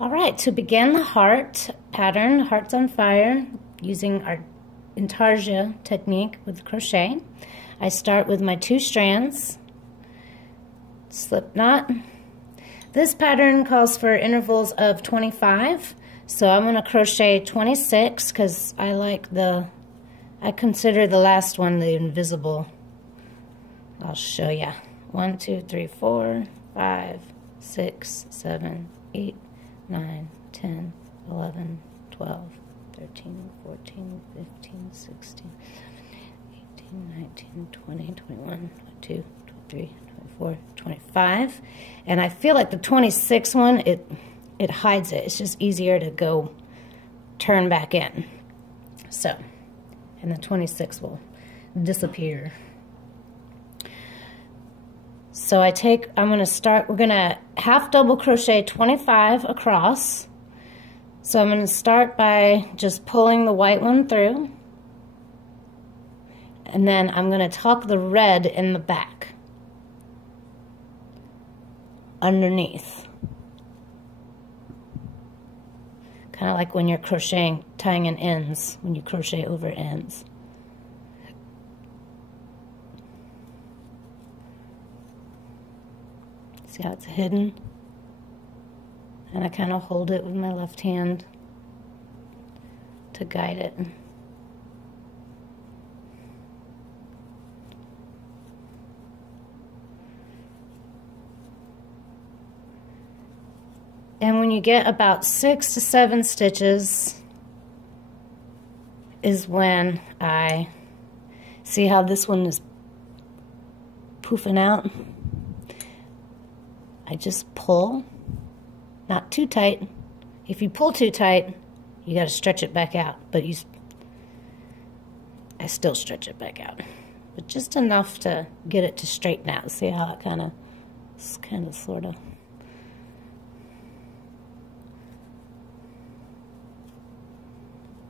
All right, to begin the heart pattern, Hearts on Fire, using our intarsia technique with crochet, I start with my 2 strands, slip knot. This pattern calls for intervals of 25, so I'm going to crochet 26 because I consider the last one the invisible. I'll show you. 1, 2, 3, 4, 5, 6, 7, 8, 9, 10, 11, 12, 13, 14, 15, 16, 18, 19, 20, 21, 22, 23, 24, 25. And I feel like the 26 one, it hides it. It's just easier to go turn back in. So, and the 26 will disappear. So we're going to half double crochet 25 across. So I'm going to start by just pulling the white one through. And then I'm going to tuck the red in the back, underneath. Kind of like when you're crocheting, tying in ends, when you crochet over ends. See how it's hidden? And I kind of hold it with my left hand to guide it. And when you get about 6 to 7 stitches is when I see how this one is poofing out. I just pull, not too tight. If you pull too tight, you got to stretch it back out. But I still stretch it back out, but just enough to get it to straighten out. See how it kind of, sort of.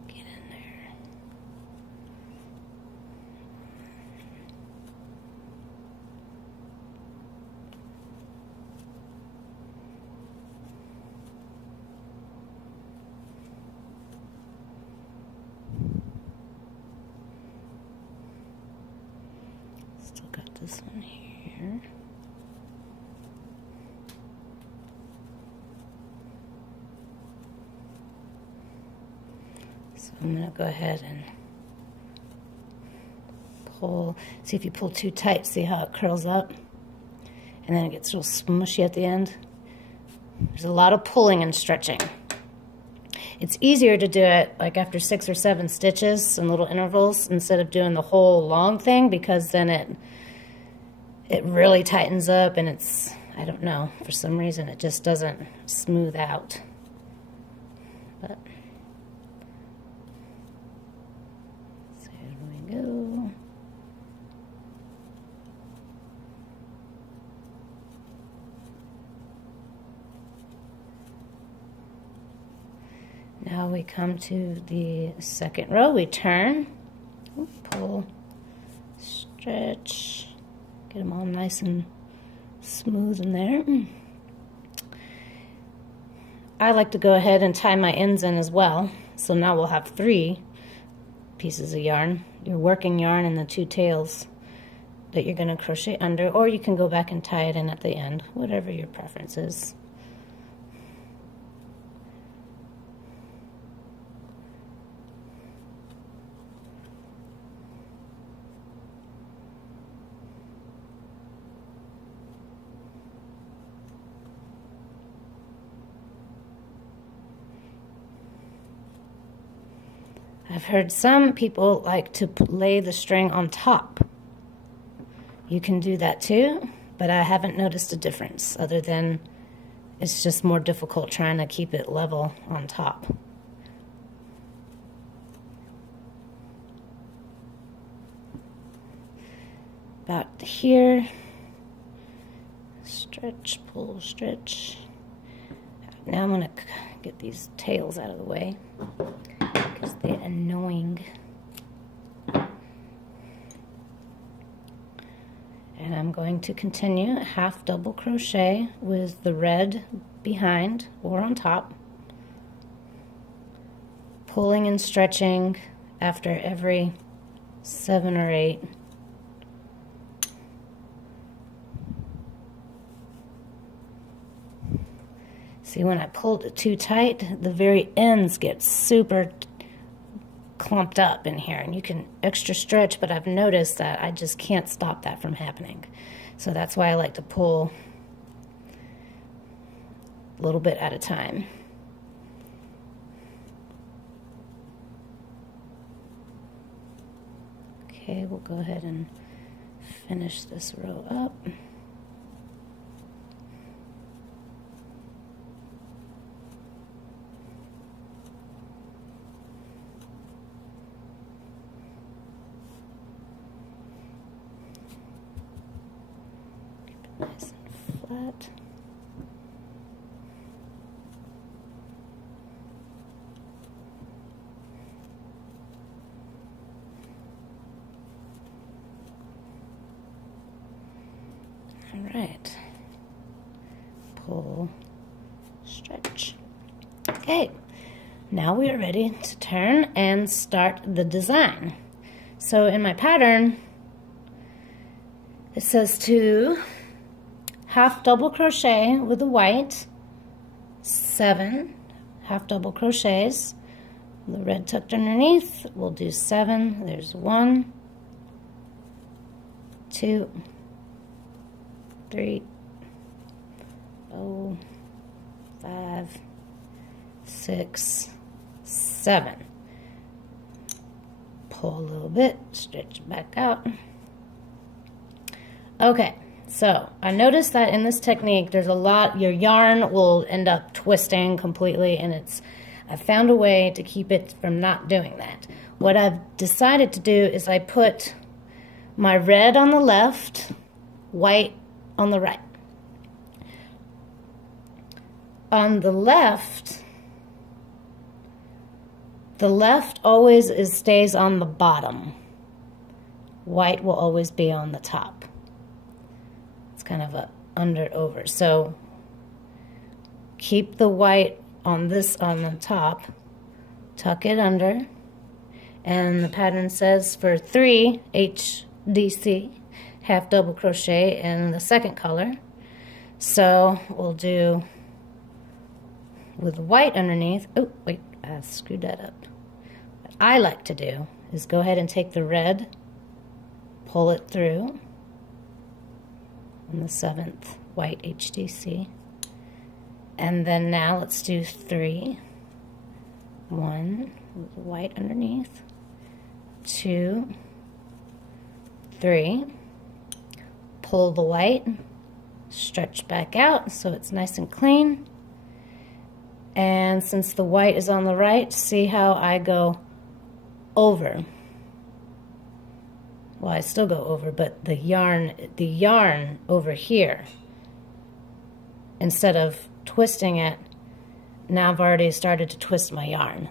Get in there. Still got this one here. So I'm going to go ahead and pull. See if you pull too tight, see how it curls up? And then it gets real smushy at the end. There's a lot of pulling and stretching. It's easier to do it like after 6 or 7 stitches in little intervals instead of doing the whole long thing, because then it really tightens up and it's, I don't know, for some reason it just doesn't smooth out. But so here we go. Now we come to the second row, we turn, pull, stretch, get them all nice and smooth in there. I like to go ahead and tie my ends in as well, so now we'll have 3 pieces of yarn, your working yarn and the 2 tails that you're going to crochet under, or you can go back and tie it in at the end, whatever your preference is. I've heard some people like to lay the string on top. You can do that too, but I haven't noticed a difference other than it's just more difficult trying to keep it level on top. About here, stretch, pull, stretch. Now I'm going to get these tails out of the way, because they're annoying. And I'm going to continue half double crochet with the red behind or on top, pulling and stretching after every 7 or 8. See, when I pulled it too tight, the very ends get super clumped up in here, and you can extra stretch, but I've noticed that I just can't stop that from happening. So that's why I like to pull a little bit at a time. Okay, we'll go ahead and finish this row up. Nice and flat. All right. Pull, stretch. Okay, now we are ready to turn and start the design. So in my pattern, it says to half double crochet with the white, 7 half double crochets, the red tucked underneath, we'll do 7, there's 1, 2, 3, 4, 5, 6, 7. Pull a little bit, stretch it back out. Okay. So I noticed that in this technique, there's a lot, your yarn will end up twisting completely, and I found a way to keep it from not doing that. What I've decided to do is I put my red on the left, white on the right. On the left always stays on the bottom. White will always be on the top. Kind of a under over. So keep the white on the top, tuck it under, and the pattern says for 3 HDC, half double crochet in the second color. So we'll do with white underneath. Oh wait, I screwed that up. What I like to do is go ahead and take the red, pull it through on the 7th white HDC, and then now let's do 3, 1 with the white underneath, 2, 3, pull the white, stretch back out so it's nice and clean, and since the white is on the right, see how I go over. Well, I still go over, but the yarn over here, instead of twisting it, now I've already started to twist my yarn.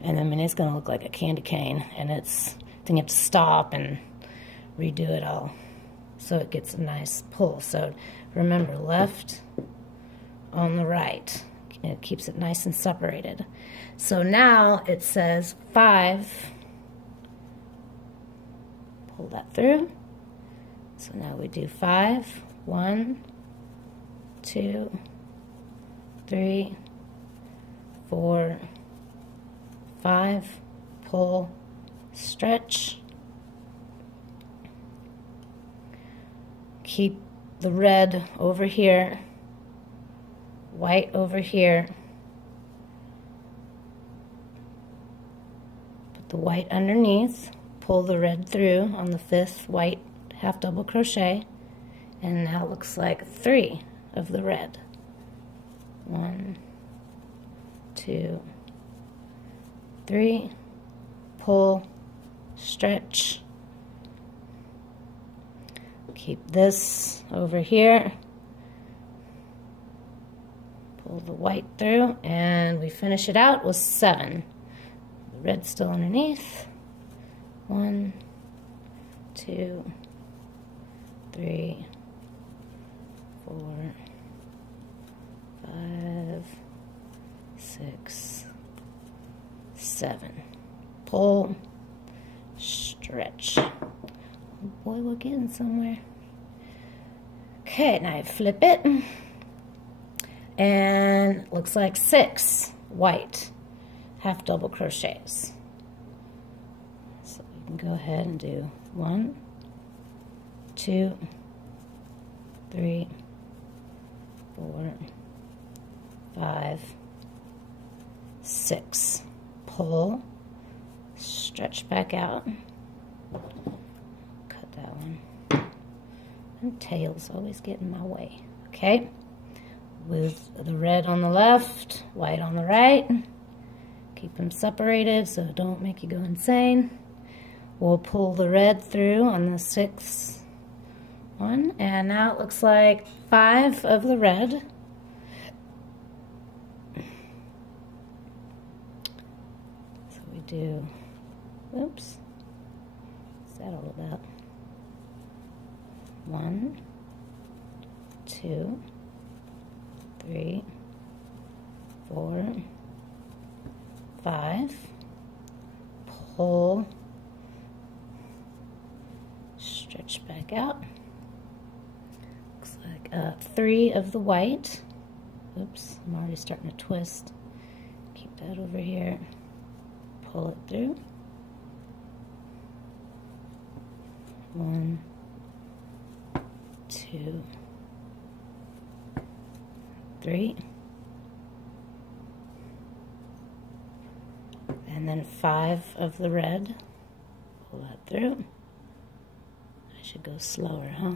And I mean, it's going to look like a candy cane, and then you have to stop and redo it all so it gets a nice pull. So remember, left on the right. It keeps it nice and separated. So now it says 5. Pull that through. So now we do 5, 1, 2, 3, 4, 5, pull, stretch. Keep the red over here, white over here. Put the white underneath. Pull the red through on the 5th white half double crochet, and now it looks like 3 of the red. 1, 2, 3, pull, stretch. Keep this over here. Pull the white through, and we finish it out with 7. The red's still underneath. 1, 2, 3, 4, 5, 6, 7. Pull, stretch. Oh boy, we're getting somewhere. Okay, now I flip it. And it looks like 6 white half double crochets. So you can go ahead and do 1, 2, 3, 4, 5, 6. Pull, stretch back out. Cut that one. And tails always get in my way. Okay, with the red on the left, white on the right. Keep them separated so don't make you go insane. We'll pull the red through on the 6th one, and now it looks like 5 of the red. So we do, oops, what's that all about? 1, 2, 3, 4, 5. Pull, stretch back out. Looks like 3 of the white. Oops, I'm already starting to twist. Keep that over here. Pull it through. 1, 2, 3. And then 5 of the red. Pull that through. I should go slower, huh?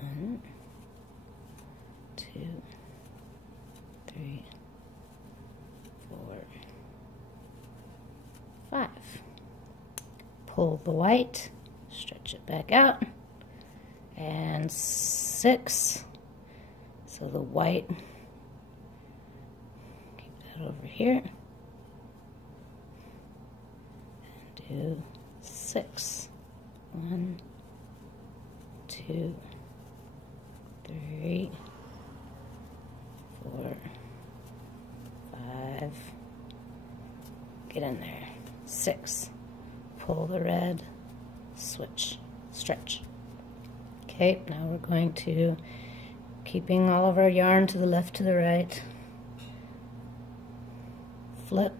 1, 2, 3, 4, 5. Pull the white, stretch it back out, and 6. So the white, keep that over here, and do 6. 1, 2, 3, 4, 5. Get in there. 6. Pull the red, switch, stretch. Okay, now we're going to, keeping all of our yarn to the left to the right, flip.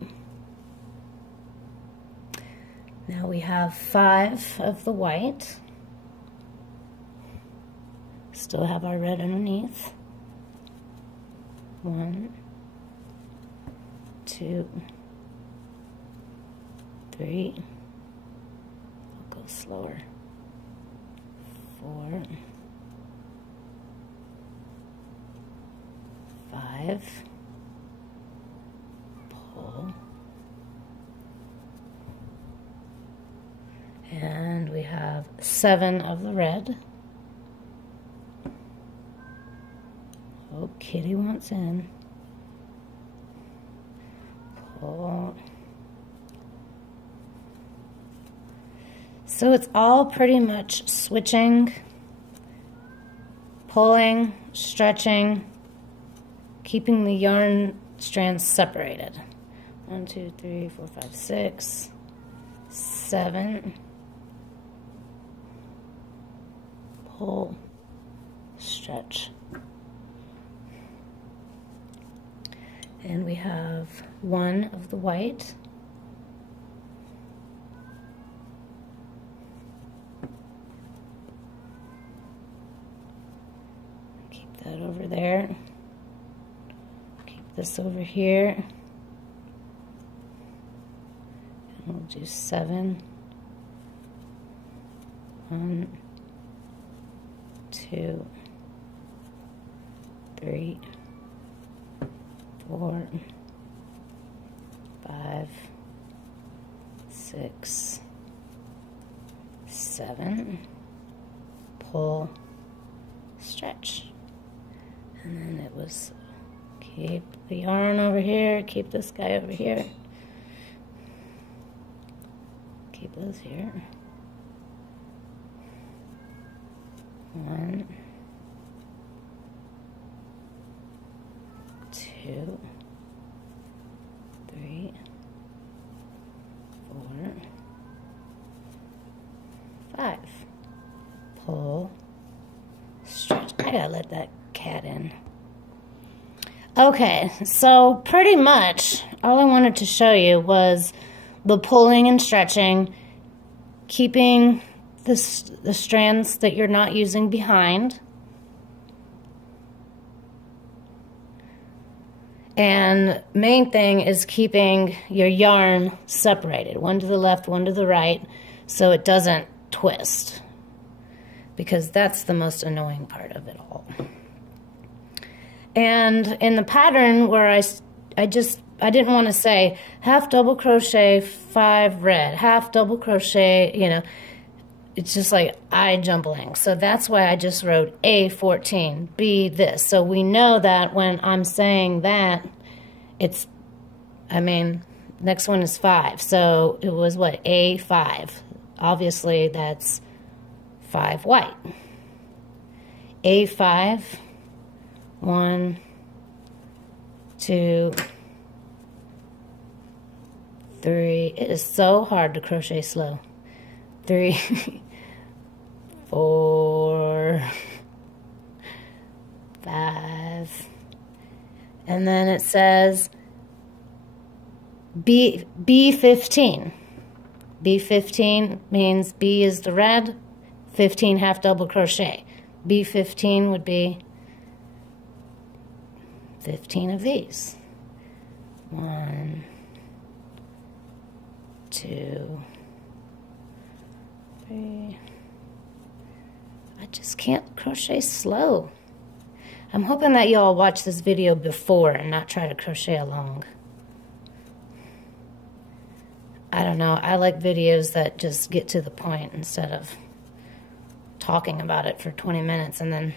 Now we have 5 of the white. Still have our red underneath. 1, 2, 3. I'll go slower. 4, 5. Pull. And we have 7 of the red. Oh, kitty wants in. Pull. So it's all pretty much switching, pulling, stretching, keeping the yarn strands separated. 1, 2, 3, 4, 5, 6, 7. Pull, stretch. And we have 1 of the white. Keep that over there. Keep this over here. And we'll do 7. 1, 2, 3, 4, 5, 6, 7. Pull, stretch. And then it was keep the yarn over here, keep this guy over here. Keep those here. 1, 2, 3, 4, 5. Pull, stretch. I gotta let that cat in. Okay, so pretty much all I wanted to show you was the pulling and stretching, keeping the strands that you're not using behind, and main thing is keeping your yarn separated, one to the left, one to the right, so it doesn't twist, because that's the most annoying part of it all. And in the pattern where I didn't want to say half double crochet, 5 red, half double crochet, you know, it's just like eye jumbling. So that's why I just wrote A14, B this. So we know that when I'm saying that, it's, I mean, next one is 5. So it was what, A5. Obviously that's 5 white. A5, 1, 2, 3. It is so hard to crochet slow. 3, 4, 5. And then it says B15. B15 means B is the red, 15 half double crochet. B15 would be 15 of these. 1, 2, 3. I just can't crochet slow. I'm hoping that y'all watch this video before and not try to crochet along. I don't know, I like videos that just get to the point instead of talking about it for 20 minutes and then